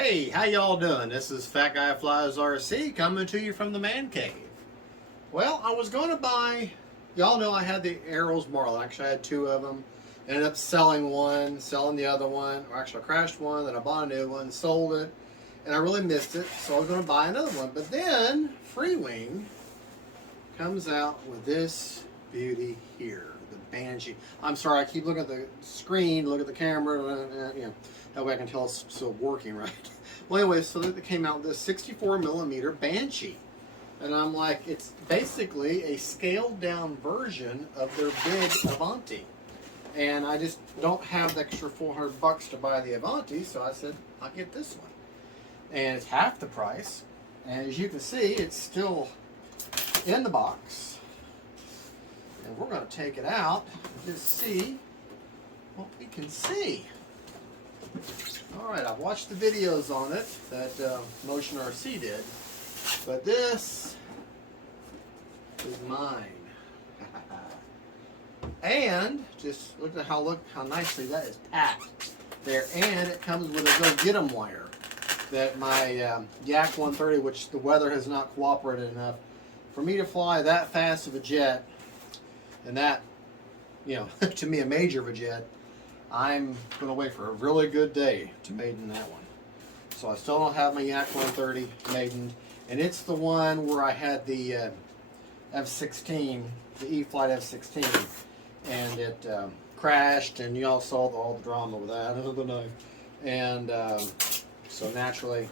Hey, how y'all doing? This is Fat Guy Flies RC coming to you from the man cave. Well, I was going to buy, y'all know I had the Arrows Marlin. Actually, I had two of them. Ended up selling one, selling the other one. Or actually, I crashed one, then I bought a new one, sold it, and I really missed it, so I was going to buy another one. But then, Freewing comes out with this beauty here, the Banshee. I'm sorry, I keep looking at the screen, look at the camera, you know, that way I can tell it's still working right. Well, anyway, so they came out with this 64mm Banshee. And I'm like, it's basically a scaled down version of their big Avanti. And I just don't have the extra $400 to buy the Avanti, so I said, I'll get this one. And it's half the price. And as you can see, it's still in the box. And we're going to take it out and just see what we can see. Alright, I've watched the videos on it that Motion RC did, but this is mine. And just look at how nicely that is packed there, and it comes with a go get 'em wire that my Yak 130, which the weather has not cooperated enough for me to fly that fast of a jet, and that, you know, to me a major of a jet. I'm going to wait for a really good day to maiden that one. So I still don't have my Yak 130 maidened. And it's the one where I had the F-16, the e-flite F-16. And it crashed, and y'all saw all the drama with that the knife. And so naturally,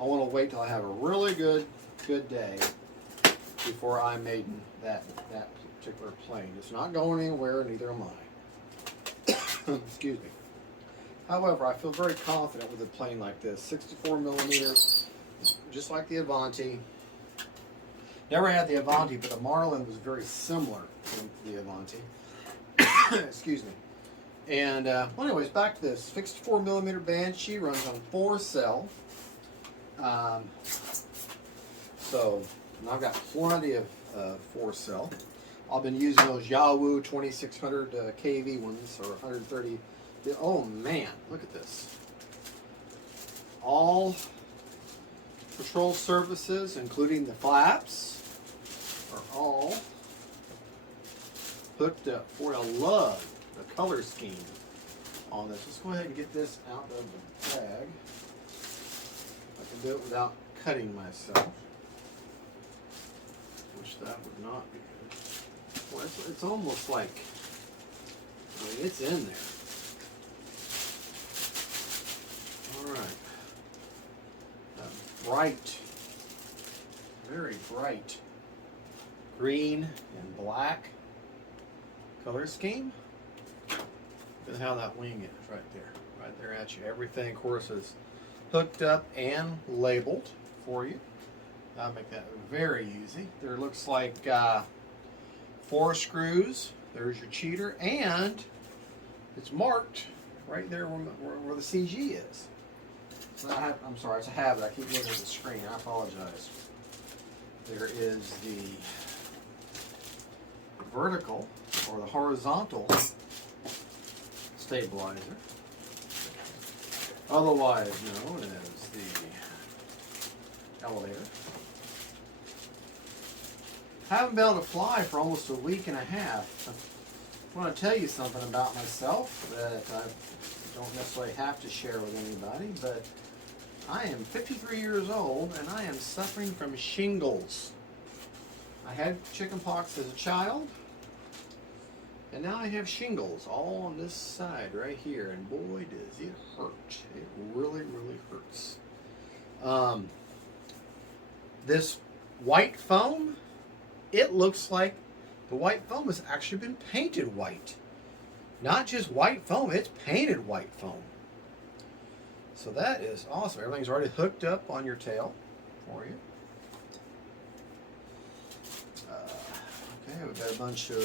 I want to wait till I have a really good day before I maiden that particular plane. It's not going anywhere, neither am I. Excuse me. However, I feel very confident with a plane like this. 64mm, just like the Avanti. Never had the Avanti, but the Marlin was very similar to the Avanti. Excuse me. And well, anyways, back to this. 64mm Banshee runs on 4-cell. So I've got plenty of 4-cell. I've been using those Yahoo 2600 kV ones, or 130. Oh man, look at this. All patrol surfaces, including the flaps, are all hooked up for you. I love the color scheme on this. Let's go ahead and get this out of the bag. I can do it without cutting myself, which that would not be good. Well, it's almost like, I mean, it's in there. All right. Bright, very bright green and black color scheme. Look at how that wing is right there at you. Everything, of course, is hooked up and labeled for you. I'll make that very easy. There looks like 4 screws. There's your cheater, and it's marked right there where the CG is. So I'm sorry, it's a habit. I keep looking at the screen. I apologize. There is the vertical or the horizontal stabilizer, otherwise known as the elevator. I haven't been able to fly for almost a week and a half. I want to tell you something about myself that I don't necessarily have to share with anybody, but I am 53 years old and I am suffering from shingles. I had chickenpox as a child, and now I have shingles all on this side right here, and boy does it hurt. It really, really hurts. This white foam, it looks like the white foam has actually been painted white. Not just white foam, it's painted white foam. So that is awesome. Everything's already hooked up on your tail for you. Okay, we've got a bunch of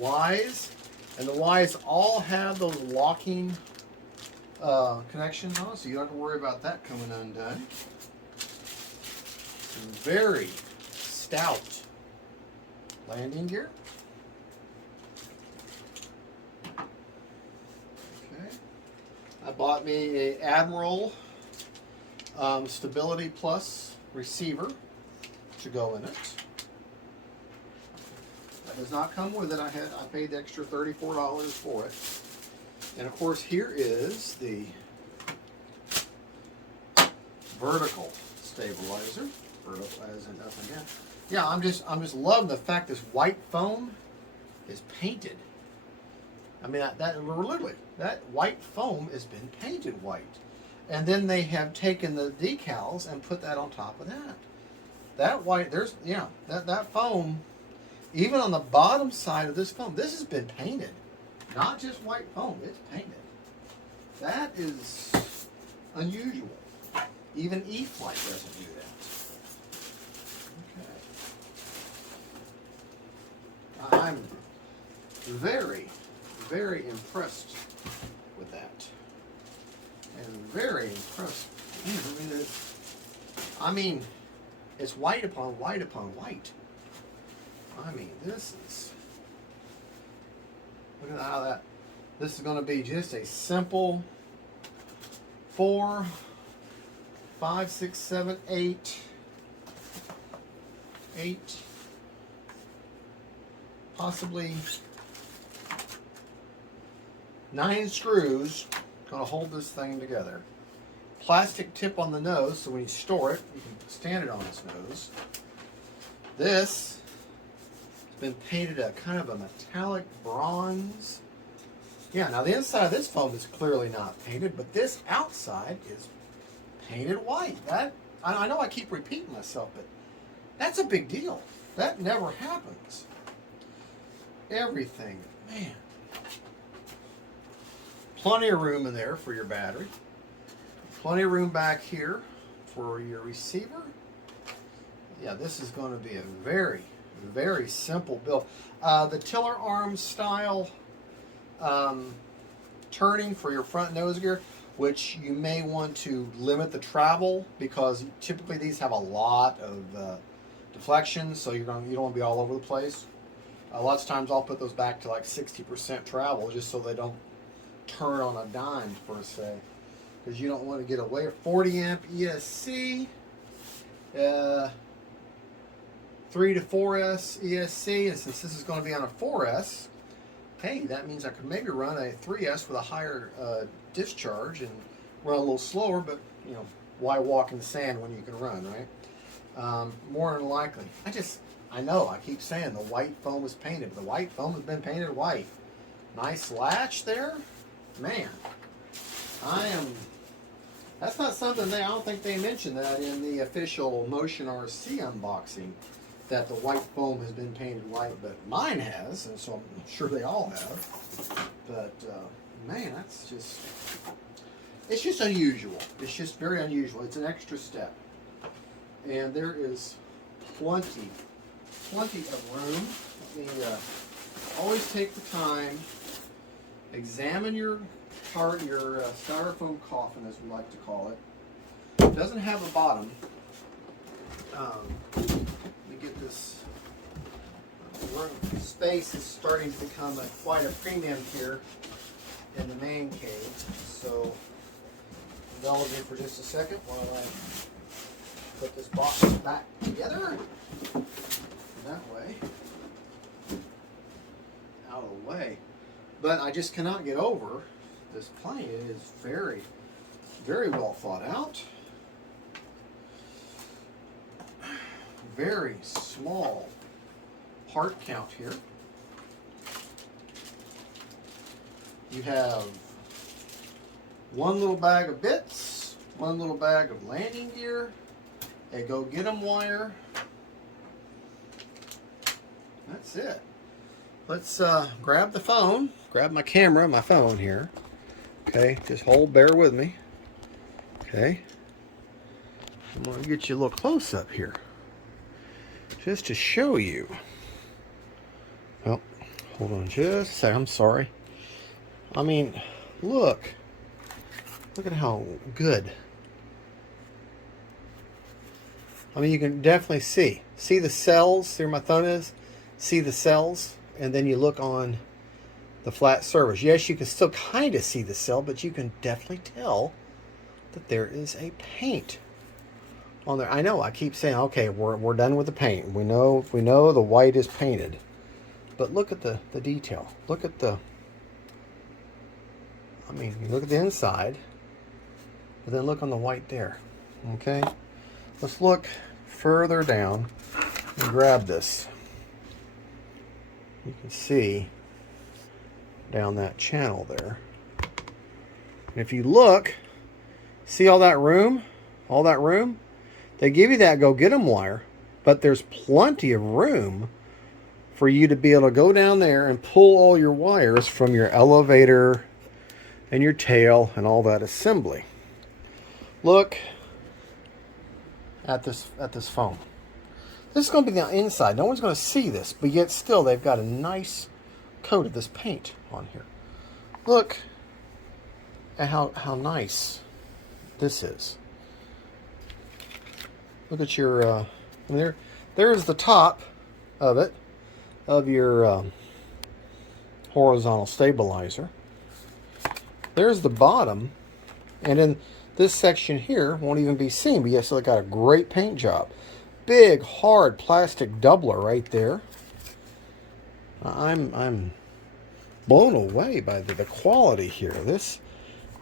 Ys, and the Ys all have those locking connections on, so you don't have to worry about that coming undone. Some very stout landing gear. Okay. I bought me a Admiral Stability Plus receiver to go in it. That does not come with it. I paid the extra $34 for it. And of course, here is the vertical stabilizer. Vertical as in up and down. Yeah, I'm just loving the fact this white foam is painted. I mean, literally, that white foam has been painted white. And then they have taken the decals and put that on top of that. That white, that foam, even on the bottom side of this foam, this has been painted. Not just white foam, it's painted. That is unusual. Even e-flite doesn't do that. Okay. I'm very, very impressed with that. And very impressed. I mean, it's white upon white upon white. I mean, this is... Look at how that... This is going to be just a simple 4, 5, 6, 7, 8, possibly 9 screws going to hold this thing together. Plastic tip on the nose, so when you store it, you can stand it on its nose. This has been painted a kind of a metallic bronze. Yeah, now the inside of this foam is clearly not painted, but this outside is painted white. That I know I keep repeating myself, but that's a big deal. That never happens. Everything, man. Plenty of room in there for your battery. Plenty of room back here for your receiver. Yeah, this is going to be a very, very simple build. The tiller arm style turning for your front nose gear, which you may want to limit the travel because typically these have a lot of deflection, so you don't want to be all over the place. Lots of times I'll put those back to like 60% travel just so they don't turn on a dime per se, because you don't want to get away. 40 amp ESC, 3 to 4S ESC, and since this is going to be on a 4S, hey, that means I could maybe run a 3S with a higher discharge and run a little slower, but you know, why walk in the sand when you can run, right? More than likely. I know, I keep saying the white foam is painted, but the white foam has been painted white. Nice latch there. Man, that's not something I don't think they mentioned that in the official Motion RC unboxing, that the white foam has been painted white, but mine has, and so I'm sure they all have. But, man, it's just unusual. It's just very unusual. It's an extra step. And there is plenty of room. Let me always take the time. Examine your styrofoam coffin, as we like to call it. It doesn't have a bottom. Let me get this. Space is starting to become quite a premium here in the man cave. So indulge me for just a second while I put this box back together. That way. Out of the way. But I just cannot get over this plane. It is very, very well thought out. Very small part count here. You have one little bag of bits, one little bag of landing gear, a go get 'em wire. That's it. Let's grab the phone, grab my camera, my phone here. Okay, just bear with me. Okay. I'm going to get you a little close up here. Just to show you. Oh, hold on just a second. I'm sorry. I mean, look. Look at how good. I mean, you can definitely see. See the cells? See where my thumb is? See the cells? And then you look on the flat surface. Yes, you can still kind of see the sill, but you can definitely tell that there is a paint on there. I know I keep saying, okay, we're done with the paint. We know the white is painted. But look at the detail. Look at the, I mean, you look at the inside, but then look on the white there. Okay? Let's look further down and grab this. You can see down that channel there. And if you look, see all that room? All that room? They give you that go get 'em wire, but there's plenty of room for you to be able to go down there and pull all your wires from your elevator and your tail and all that assembly. Look at this foam. This is going to be the inside. No one's going to see this, but yet still they've got a nice coat of this paint on here. Look at how nice this is. Look at your there's the top of it, of your horizontal stabilizer. There's the bottom, and then this section here won't even be seen, but yes, it got a great paint job. Big hard plastic doubler right there. I'm blown away by the quality here. This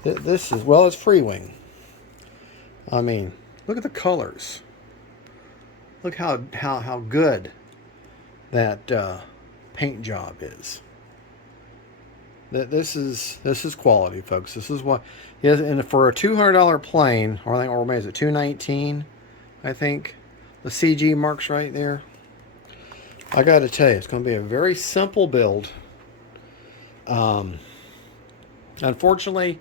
is, well, it's Freewing. I mean, look at the colors. Look how good that paint job is. This is quality, folks. This is what, yes, and for a $200 plane, or I think, or maybe is it $219? I think the CG marks right there. I got to tell you, it's going to be a very simple build. Unfortunately,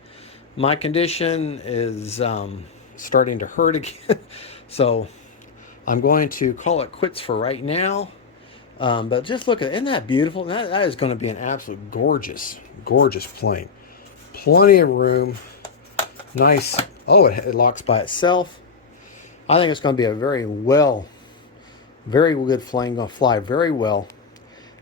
my condition is starting to hurt again, so I'm going to call it quits for right now. But just look at, isn't that beautiful? That is going to be an absolute gorgeous, gorgeous plane. Plenty of room. Nice. Oh, it locks by itself. I think it's going to be a very good plane. Going to fly very well,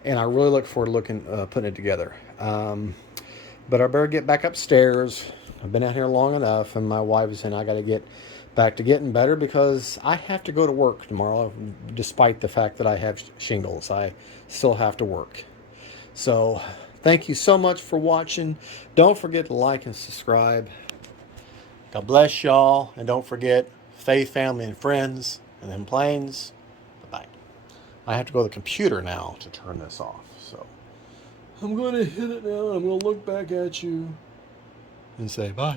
and I really look forward to putting it together. But I better get back upstairs. I've been out here long enough, and my wife is saying I got to get back to getting better because I have to go to work tomorrow. Despite the fact that I have shingles, I still have to work. So thank you so much for watching. Don't forget to like and subscribe. God bless y'all, and don't forget faith, family, and friends, and then planes. Bye-bye. I have to go to the computer now to turn this off. So I'm going to hit it now. I'm going to look back at you and say bye.